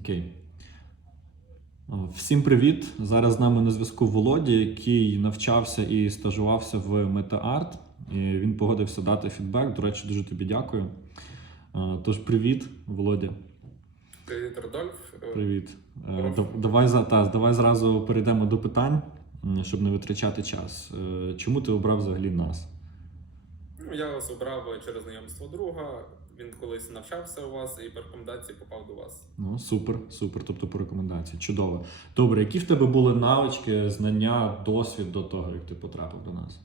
Окей. Всім привіт! Зараз з нами на зв'язку Володя, який навчався і стажувався в MetaArt. І він погодився дати фідбек. До речі, дуже тобі дякую. Е, Тож, привіт, Володя. Привіт, Родольф. Е, Привіт. Е, Давай, та, давай зразу перейдемо до питань, щоб не витрачати час. Е, Чому ти обрав взагалі нас? Ну, я вас обрав через знайомство друга. Він колись навчався у вас і по рекомендації попав до вас. Ну, супер, супер. Тобто по рекомендації. Чудово. Добре, які в тебе були навички, знання, досвід до того, як ти потрапив до нас?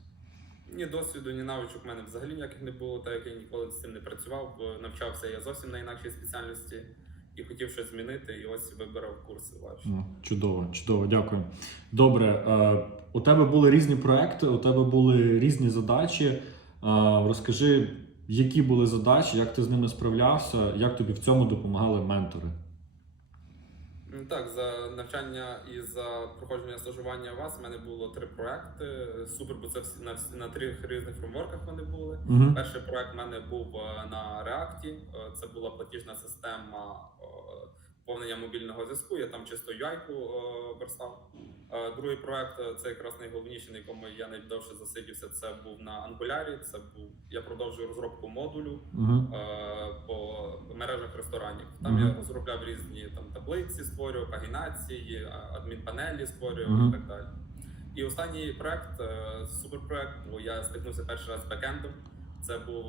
Ні досвіду, ні навичок в мене взагалі ніяких не було, так як я ніколи з цим не працював, бо навчався я зовсім на інакшій спеціальності і хотів щось змінити, і ось вибирав курси ваші. Ну, чудово, чудово, дякую. Добре, е, у тебе були різні проекти, у тебе були різні задачі. Е, розкажи, які були задачі, як ти з ними справлявся, як тобі в цьому допомагали ментори? Так, за навчання і за проходження стажування у вас в мене було три проекти. Супер, бо це всі на, всі- на трьох різних фреймворках вони були. Угу. Перший проект в мене був е, на React. Е, Це була платіжна система е, мобільного зв'язку. Я там чисто UI-ку е, верстав. Е, Другий проект е, це якраз найголовніший, на якому я найдовше засидівся. Це був на Angular. Це був я продовжую розробку модулю е, по мережах ресторанів. Там я розробляв різні там таблиці, створював пагінації, адмінпанелі створював і так далі. І останній проект, суперпроект, бо я стикнувся перший раз з бекендом. Це був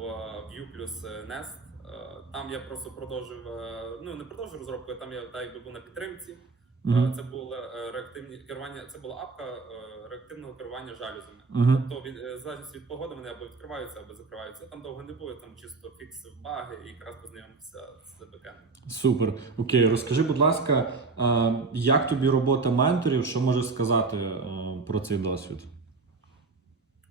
Vue плюс Nest. Е, Там я просто продовжив, е, ну не продовжив розробку, там я так якби був на підтримці. Е, Угу. Це було реактивні керування. Це була апка реактивного керування жалюзями. Угу. Тобто від залежить від погоди вони або відкриваються, або закриваються. Там довго не було, там чисто фіксив баги і якраз познайомився з бекендом. Супер. Окей, розкажи, будь ласка, як тобі робота менторів? Що можеш сказати про цей досвід?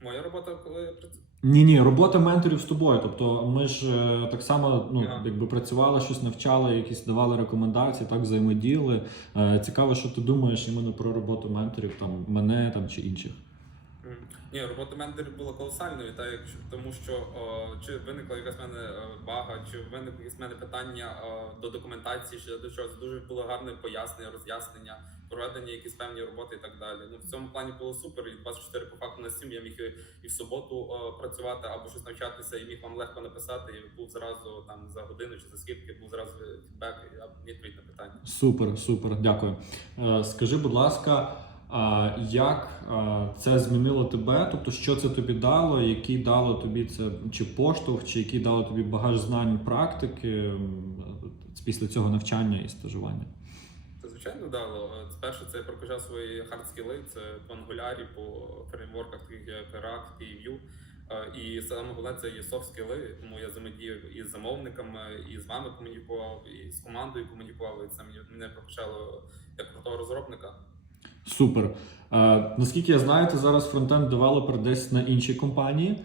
Моя робота, коли я працюю. Ні, ні, робота менторів з тобою. Тобто, ми ж е, так само ну, yeah. якби працювали, щось навчали, якісь давали рекомендації, так взаємодіяли. Е, Цікаво, що ти думаєш іменно про роботу менторів, там мене там чи інших. Ні, робота менторів була колосальною, та якщо тому, що о, чи виникла якась в мене е, бага, чи виникло якесь в мене питання о, до документації, чи до чогось дуже було гарне пояснення, роз'яснення, проведення якісь певні роботи і так далі. Ну в цьому плані було супер. І 24 по факту на 7 я міг і, в суботу о, працювати або щось навчатися, і міг вам легко написати. І був зразу там за годину чи за скільки був зразу фідбек і відповідь на питання. Супер, супер, дякую. Е, Скажи, будь ласка, як це змінило тебе? Тобто, що це тобі дало? Який дало тобі це чи поштовх, чи який дало тобі багаж знань практики після цього навчання і стажування? Це звичайно дало. Е, Спершу це я прокачав свої хардскіли, це по ангулярі, по фреймворках, таких як React і Vue. Е, І саме головне це є софт скіли, тому я взаємодіяв і з замовниками, і з вами комунікував, і з командою комунікував. І це мене прокачало як крутого розробника. Супер. Е, наскільки я знаю, ти зараз фронтенд-девелопер десь на іншій компанії.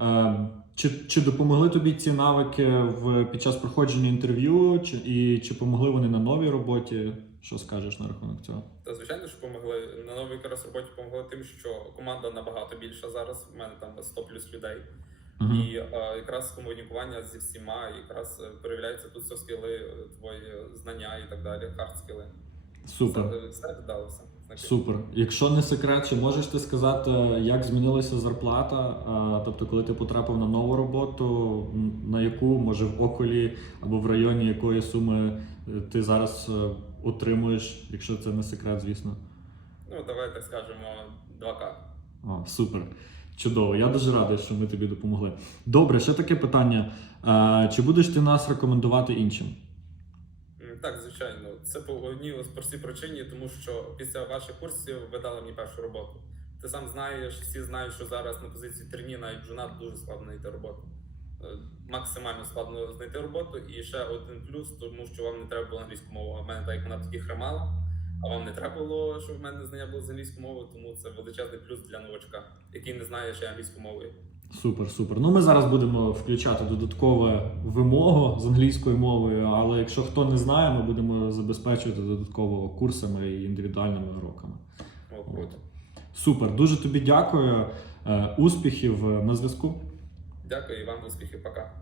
Е, чи, чи допомогли тобі ці навики в, під час проходження інтерв'ю, чи, і чи помогли вони на новій роботі? Що скажеш на рахунок цього? Та звичайно, що допомогли на новій якраз роботі помогли тим, що команда набагато більша зараз. У мене там 100 плюс людей. Мгм. І е, якраз комунікування зі всіма, якраз е, тут софт скіли, твої знання і так далі, хард скіли. Супер. Все. Супер. Якщо не секрет, чи можеш ти сказати, як змінилася зарплата? Тобто, коли ти потрапив на нову роботу, на яку, може, в околі або в районі якої суми е, ти зараз е, отримуєш, якщо це не секрет, звісно. Ну, давай так скажемо, 2К. О, супер. Чудово. Я дуже радий, що ми тобі допомогли. Добре, ще таке питання. Чи будеш ти нас рекомендувати іншим? Так, звичайно, це по одній з простій причині, тому що після ваших курсів ви дали мені першу роботу. Ти сам знаєш, всі знають, що зараз на позиції трені навіть джуна дуже складно знайти роботу. Е, Максимально складно знайти роботу. І ще один плюс, тому що вам не треба було англійську мову. А в мене так як вона тоді хримала, а вам не треба було, щоб в мене знання було з англійською мовою, тому це величезний плюс для новачка, який не знає ще англійською мовою. Супер, супер. Ну ми зараз будемо включати додаткову вимогу з англійською мовою, але якщо хто не знає, ми будемо забезпечувати додатково курсами і індивідуальними уроками. О. Супер, дуже тобі дякую. Е, Успіхів на зв'язку. Дякую і вам успіхів. Пока.